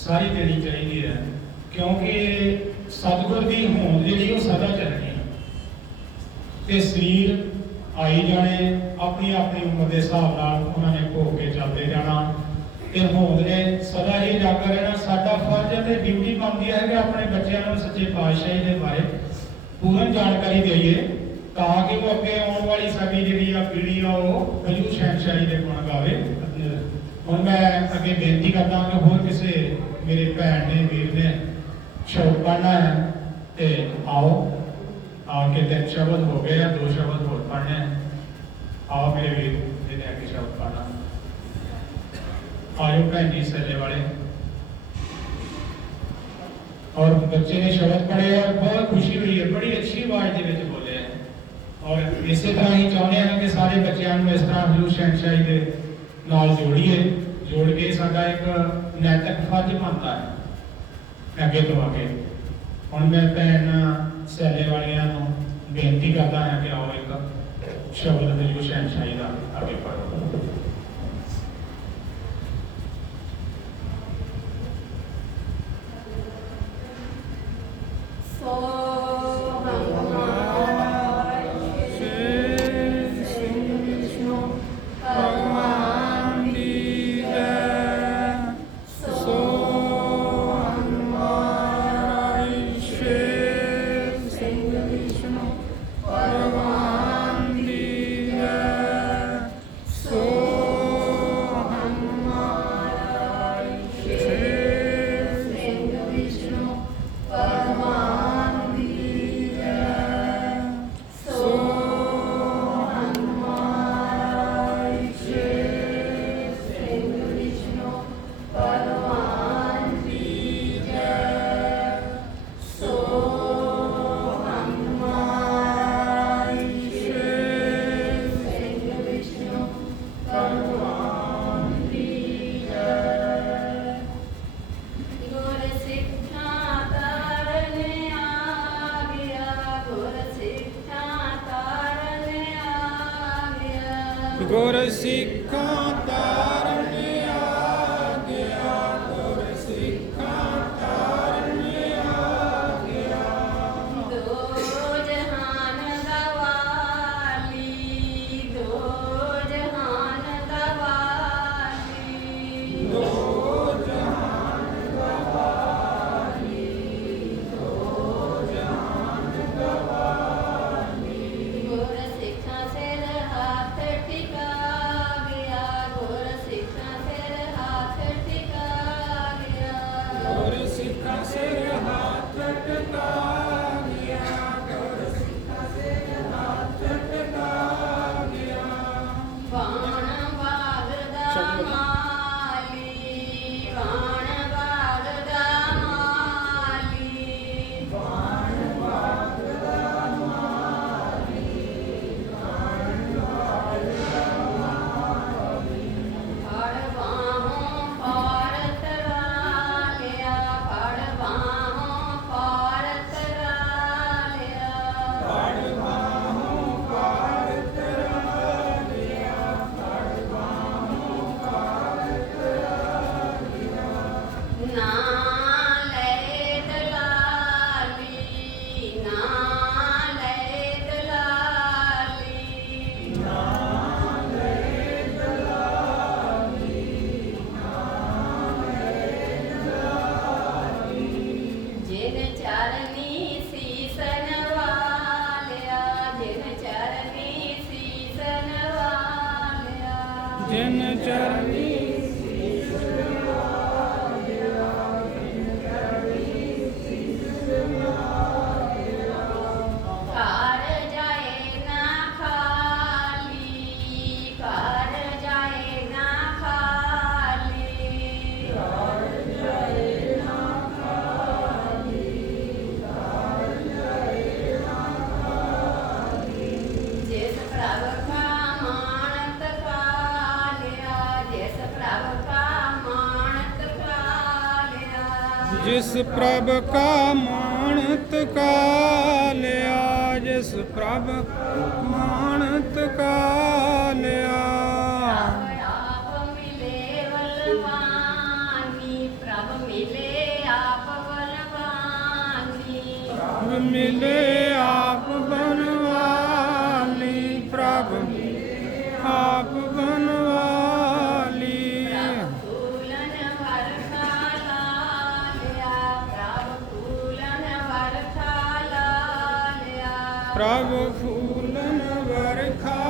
ਸਾਰੀ ਦੇਣੀ ਚਾਹੀਦੀ ਹੈ, ਕਿਉਂਕਿ ਸਤਿਗੁਰ ਦੀ ਹੋਂਦ ਜਿਹੜੀ ਉਹ ਸਦਾ ਚੱਲਣੀ ਹੈ। ਤੇ ਸਰੀਰ ਆਈ ਜਾਣੇ, ਆਪਣੀ ਆਪਣੀ ਉਮਰ ਦੇ ਹਿਸਾਬ ਨਾਲ ਉਹਨਾਂ ਨੇ ਭੋਗ ਕੇ ਚੱਲਦੇ ਜਾਣਾ। ਤੇ ਹੋਂਦ ਨੇ ਸਦਾ ਹੀ ਜਾਗਰ ਰਹਿਣਾ। ਸਾਡਾ ਫਰਜ਼ ਤੇ ਡਿਊਟੀ ਬਣਦੀ ਹੈ ਕਿ ਆਪਣੇ ਬੱਚਿਆਂ ਨੂੰ ਸੱਚੇ ਪਾਤਸ਼ਾਹੀ ਦੇ ਬਾਰੇ ਪੂਰਨ ਜਾਣਕਾਰੀ ਦੇਈਏ, ਤਾਂ ਕਿ ਉਹ ਅੱਗੇ ਆਉਣ ਵਾਲੀ ਸਾਡੀ ਜਿਹੜੀ ਆ ਪੀੜ੍ਹੀ ਆ, ਉਹ ਬਲੂ ਸ਼ਹਿਨਸ਼ਾਹੀ ਦੇ ਗੁਣ ਗਾਵੇ। ਹੁਣ ਮੈਂ ਅੱਗੇ ਬੇਨਤੀ ਕਰਦਾ ਕਿ ਹੋਰ ਕਿਸੇ ਮੇਰੇ ਭੈਣ ਨੇ ਵੀਰ ਨੇ ਸ਼ਬਦ ਪੜ੍ਹਨਾ ਹੈ ਤੇ ਆਓ ਆ ਕੇ ਤਿੰਨ ਸ਼ਬਦ ਹੋ ਗਏ ਆ ਦੋ ਸ਼ਬਦ ਹੋਰ ਪੜ੍ਹਨੇ ਹੈ ਆਓ ਮੇਰੇ ਵੀਰ ਜਿਹਨੇ ਅੱਗੇ ਸ਼ਬਦ ਪੜ੍ਹਨਾ ਆਇਓ ਭੈਣ ਜੀ ਸੱਲੇ ਵਾਲੇ ਔਰ ਬੱਚੇ ਨੇ ਸ਼ਬਦ ਪੜ੍ਹੇ ਔਰ ਬਹੁਤ ਖੁਸ਼ੀ ਹੋਈ ਹੈ ਬੜੀ ਅੱਛੀ ਆਵਾਜ਼ ਦੇ ਵਿੱਚ ਬੋਲੇ ਹੈ ਔਰ ਇਸੇ ਤਰ੍ਹਾਂ ਹੀ ਚਾਹੁੰਦੇ ਹਾਂ ਕਿ ਸਾਰੇ ਬੱਚਿਆਂ ਨੂੰ ਇਸ ਤਰ੍ਹਾਂ ਬਲੂ ਸ਼ਹਿਨਸ਼ਾਹੀ ਦੇ ਨਾਲ ਜੋੜੀਏ ਜੋੜ ਕੇ ਸਾਡਾ ਇੱਕ ਨੈਤਿਕ ਫਰਜ਼ ਬਣਦਾ ਹੈ। ਅੱਗੇ ਤੋਂ ਅੱਗੇ ਹੁਣ ਮੈਂ ਭੈਣ ਸੈਲੇ ਵਾਲਿਆਂ ਨੂੰ ਬੇਨਤੀ ਕਰਦਾ ਹਾਂ ਕਿ ਆਓ ਇੱਕ ਸ਼ਬਦ ਦੇ ਬਲੂ ਸ਼ਹਿਨਸ਼ਾਹੀ ਦਾ ਅੱਗੇ ਪੜ੍ਹੋ। ਜਿਸ ਪ੍ਰਭ ਕਾ ਮਾਨਤ ਕਾਲਿਆ ਜਿਸ ਪ੍ਰਭ ਮਾਨਤ ਕਾਲਿਆ ਪ੍ਰਭ ਫੂਲਨ ਵਰਖਾ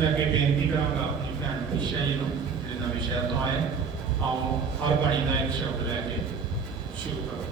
ਮੈਂ ਅੱਗੇ ਬੇਨਤੀ ਕਰਾਂਗਾ ਆਪਣੀ ਭੈਣ ਪਿਛਾ ਜੀ ਨੂੰ, ਜਿਹੜੇ ਨਵੇਂ ਤੋਂ ਆਏ ਆਓ ਹਰ ਬਾਣੀ ਦਾ ਇੱਕ ਸ਼ਬਦ ਲੈ ਕੇ ਸ਼ੁਰੂ ਕਰੋ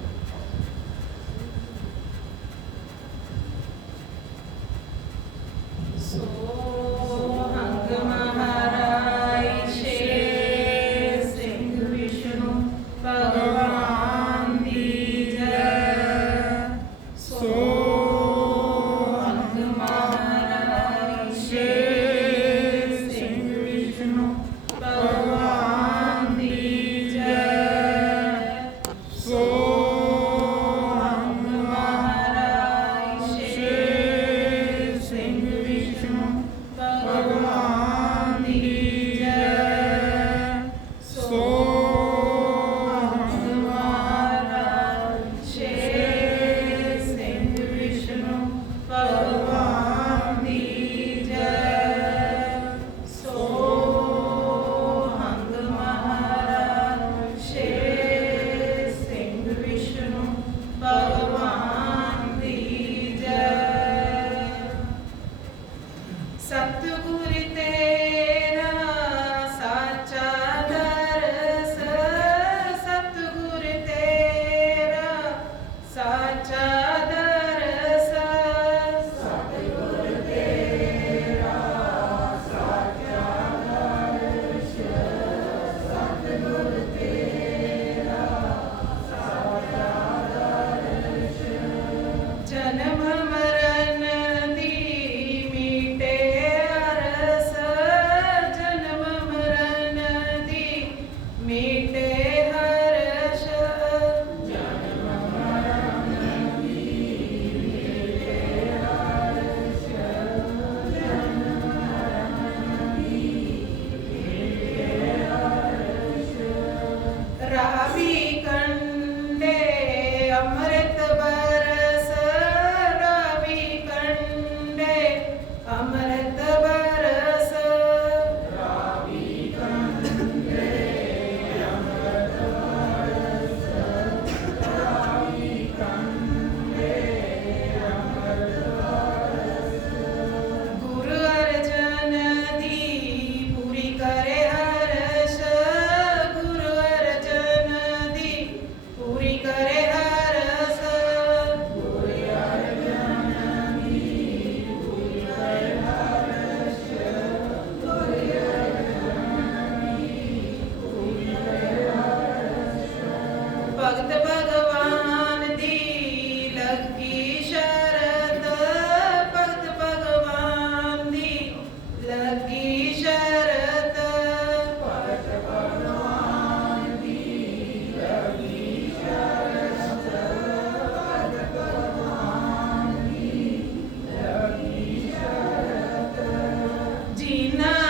Cristina.